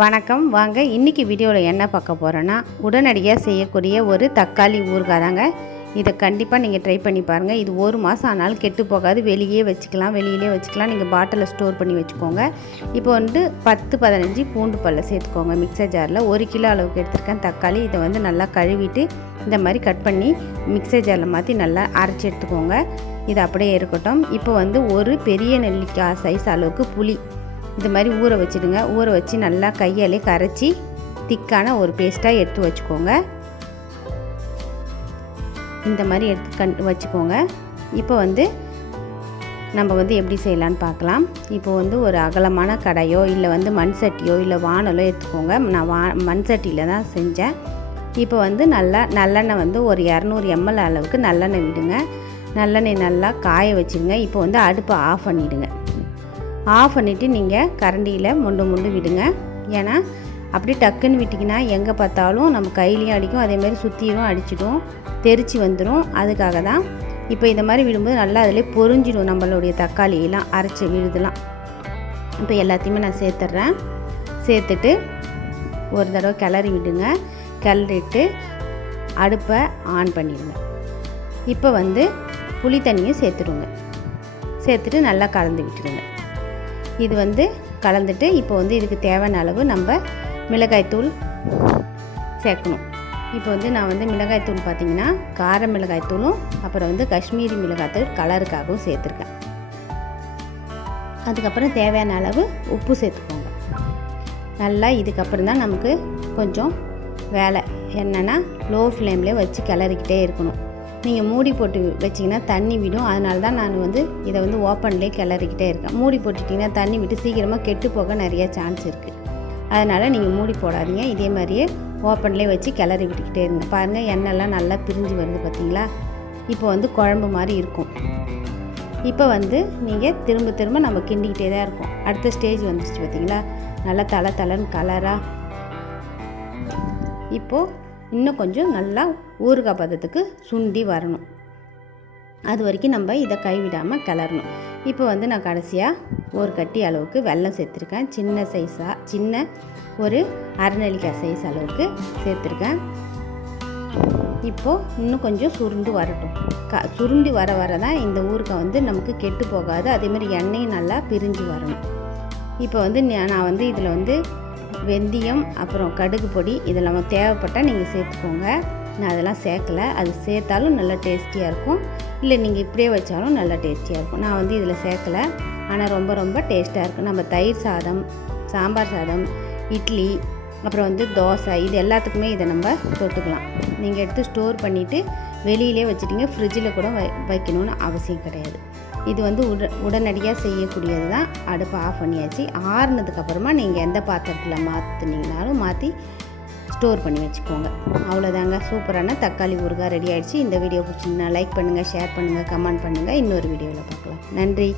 வணக்கம். வாங்க இன்றைக்கி வீடியோவில் என்ன பார்க்க போகிறோன்னா, உடனடியாக செய்யக்கூடிய ஒரு தக்காளி ஊறுகாய் தாங்க. இதை கண்டிப்பாக நீங்கள் ட்ரை பண்ணி பாருங்கள். இது 1 மாதம் ஆனாலும் கெட்டு போகாது. வெளியிலே வச்சுக்கலாம். நீங்கள் பாட்டிலில் ஸ்டோர் பண்ணி வச்சுக்கோங்க. இப்போ 10-15 பூண்டு பல்லை சேர்த்துக்கோங்க. மிக்சர் ஜாரில் 1 கிலோ அளவுக்கு எடுத்துருக்கேன் தக்காளி. இதை நல்லா கழுவிட்டு இந்த மாதிரி கட் பண்ணி மிக்சர் ஜாரில் மாற்றி நல்லா அரைச்சி எடுத்துக்கோங்க. இது அப்படியே இருக்கட்டும். இப்போ ஒரு பெரிய நெல்லிக்காய் சைஸ் அளவுக்கு புளி இது மாதிரி ஊற வச்சுடுங்க. ஊற வச்சு நல்லா கையாலே கரைச்சி திக்கான ஒரு பேஸ்ட்டாக எடுத்து வச்சுக்கோங்க. இந்த மாதிரி எடுத்து வச்சுக்கோங்க. இப்போ நம்ம எப்படி செய்யலான்னு பார்க்கலாம். இப்போ ஒரு அகலமான கடாயோ இல்லை மண் சட்டியோ இல்லை வானலோ எடுத்துக்கோங்க. நான் மண் சட்டியில் தான் செஞ்சேன். இப்போ நல்லா நல்லெண்ணெய் ஒரு 200 ml அளவுக்கு நல்லெண்ணெய் விடுங்க. நல்லெண்ணெய் நல்லா காய வச்சுருங்க. இப்போ அடுப்பை ஆஃப் பண்ணிவிடுங்க. ஆஃப் பண்ணிவிட்டு நீங்கள் கரண்டியில் மொண்டு விடுங்க. ஏன்னா அப்படி டக்குன்னு விட்டிங்கன்னா எங்கே பார்த்தாலும் நம்ம கையிலையும் அடிக்கும், அதேமாதிரி சுற்றியும் அடிச்சிடும், தெரிச்சு வந்துடும். அதுக்காக தான் இப்போ இந்த மாதிரி விடும்போது நல்லா அதிலே பொரிஞ்சிடும். நம்மளுடைய தக்காளியெல்லாம் அரைச்சி விழுதலாம். இப்போ எல்லாத்தையுமே நான் சேர்த்துட்றேன். சேர்த்துட்டு ஒரு தடவை கிளறி விடுங்க. கிளறிட்டு அடுப்பை ஆன் பண்ணிடுங்க. இப்போ புளி தண்ணியும் சேர்த்துடுங்க. சேர்த்துட்டு நல்லா கலந்து விட்டுடுங்க. இது கலந்துட்டு இப்போ இதுக்கு தேவையான அளவு நம்ம மிளகாய்த்தூள் சேர்க்கணும். இப்போ நான் மிளகாய்த்தூள் பார்த்திங்கன்னா கார மிளகாய்த்தூளும் அப்புறம் காஷ்மீரி மிளகாய்த்தூள் கலருக்காகவும் சேர்த்துருக்கேன். அதுக்கப்புறம் தேவையான அளவு உப்பு சேர்த்துக்கோங்க. நல்லா இதுக்கப்புறம் தான் நமக்கு கொஞ்சம் வேலை என்னென்னா லோ ஃப்ளேம்லேயே வச்சு கிளறிக்கிட்டே இருக்கணும். நீங்கள் மூடி போட்டு வச்சிங்கன்னா தண்ணி விடும். அதனால தான் நான் இதை ஓப்பன்லேயே கிளறிக்கிட்டே இருக்கேன். மூடி போட்டுட்டிங்கன்னா தண்ணி விட்டு சீக்கிரமாக கெட்டு போக நிறைய சான்ஸ் இருக்குது. அதனால் நீங்கள் மூடி போடாதீங்க. இதே மாதிரியே ஓப்பன்லேயே வச்சு கிளறி விட்டுக்கிட்டே இருங்க. பாருங்கள் எண்ணெய்லாம் நல்லா பிரிஞ்சு வருது பார்த்தீங்களா. இப்போ குழம்பு மாதிரி இருக்கும். இப்போ நீங்கள் திரும்ப நம்ம கிண்டிக்கிட்டே தான் இருக்கும். அடுத்த ஸ்டேஜ் வந்துச்சு பார்த்தீங்களா, நல்லா தலை கலராக. இப்போது இன்னும் கொஞ்சம் நல்லா ஊறுகாய் பதத்துக்கு சுண்டி வரணும். அது வரைக்கும் நம்ம இதை கைவிடாமல் கிளறணும். இப்போ நான் கடைசியாக ஒரு கட்டி அளவுக்கு வெல்லம் சேர்த்துருக்கேன். சின்ன ஒரு அரை நெல்லிக்காய் சைஸ் அளவுக்கு சேர்த்துருக்கேன். இப்போது இன்னும் கொஞ்சம் சுருண்டு வரட்டும். சுருண்டி வர தான் இந்த ஊறுகாய் நமக்கு கெட்டு போகாது. அதேமாதிரி எண்ணெயும் நல்லா பிரிஞ்சு வரணும். இப்போ நான் இதில் வெந்தயம் அப்புறம் கடுகு பொடி இதெல்லாம் தேவைப்பட்டால் நீங்கள் சேர்த்துக்கோங்க. நான் அதெல்லாம் சேர்க்கலை. அது சேர்த்தாலும் நல்லா டேஸ்டியாக இருக்கும். இல்லை நீங்கள் இப்படியே வச்சாலும் நல்லா டேஸ்டியாக இருக்கும். நான் இதில் சேர்க்கலை. ஆனால் ரொம்ப டேஸ்ட்டாக இருக்கும். நம்ம தயிர் சாதம், சாம்பார் சாதம், இட்லி அப்புறம் தோசை இது எல்லாத்துக்குமே இதை நம்ம தொட்டுக்கலாம். நீங்கள் எடுத்து ஸ்டோர் பண்ணிவிட்டு வெளியிலே வச்சுட்டிங்க. ஃப்ரிட்ஜில் கூட வைக்கணும்னு அவசியம் கிடையாது. இது உடனடியாக செய்யக்கூடியது தான். அடுப்பை ஆஃப் பண்ணியாச்சு. ஆறுனதுக்கப்புறமா நீங்கள் எந்த பாத்திரத்தில் மாற்றினீங்கனாலும் மாற்றி ஸ்டோர் பண்ணி வச்சுக்கோங்க. அவ்வளோதாங்க. சூப்பரான தக்காளி ஊறுகாய் ரெடி ஆகிடுச்சு. இந்த வீடியோ பிடிச்சிங்கன்னா லைக் பண்ணுங்கள், ஷேர் பண்ணுங்கள், கமெண்ட் பண்ணுங்கள். இன்னொரு வீடியோவில் பார்க்கலாம். நன்றி.